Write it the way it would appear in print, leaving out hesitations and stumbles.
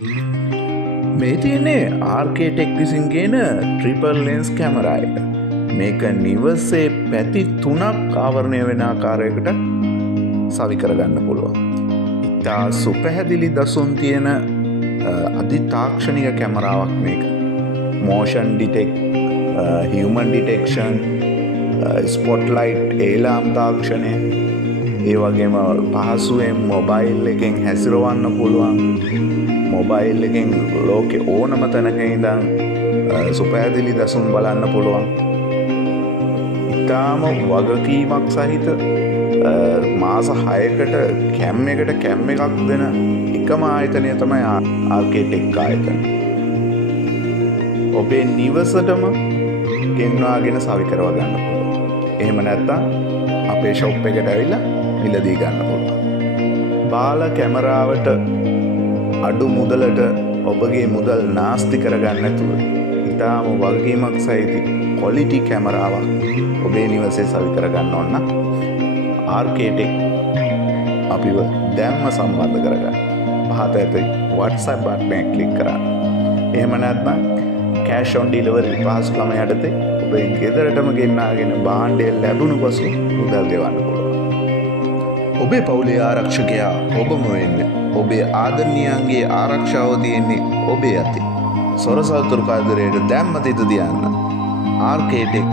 මේ තියන්නේ ආර්කේටෙක් විසින් කියන ට්‍රිපල් ලෙන්ස් කැමරා එක. මේක නිවසේ පැති 3ක් ආවරණය වෙන ආකාරයකට සවි කරගන්න පුළුවන්. ඉතා සුපැහැදිලි දසුන් තියෙන අධි තාක්ෂණික කැමරාවක් මේක. Motion detect, human detection, spotlight ඒලාම් තාක්ෂණය, ඒ වගේම පහසුවෙන් මොබයිල් එකෙන් හැසිරවන්න පුළුවන්. මොබයිල් එකෙන් ලෝකෙ ඕනම තැනක ඉඳන් සුපැහැදිලි දසුන් බලන්න පුළුවන්. ඉතාම වගකීමක් සහිත මාස 6කට කැම් එකක් දෙන එකම ආයතනය තමයි ආර්කේටෙක් ආයතනය. ඔබේ නිවසටම ගෙන්වාගෙන සවි කරව ගන්න පුළුවන්. එහෙම නැත්නම් අපේ ෂොප් එකට ඇවිල්ලා මිලදී ගන්න පුළුවන්. බාල කැමරාවට අඩු මුදලට ඔබගේ මුදල් නාස්ති කරගන්න නැතුව ඉතාම වගකීමක් සහිත ක්වොලිටි කැමරාවක් ඔබේ නිවසේ සවි කරගන්න ඕන නම් ආර්කේටෙක් අපිව දැම්ම සම්බන්ධ කරගන්න. පහත ඇති WhatsApp බටන් එක ක්ලික් කරන්න. එහෙම නැත්නම් කෑෂ් ඔන් ඩිලිවරි පහසුකම යටතේ ඔබේ ගෙදරටම ගෙනාගෙන භාණ්ඩය ලැබුණු පසු මුදල් ගෙවන්න පුළුවන්. ඔබේ පවුලේ ආරක්ෂකයා ඔබම වෙන්න. ඔබේ ආදරණීයන්ගේ ආරක්ෂාව තියෙන්නේ ඔබේ අතේ. සොරසතුරු කාදරයට දැම්ම තිත දියන්න. ආර්කේටෙක්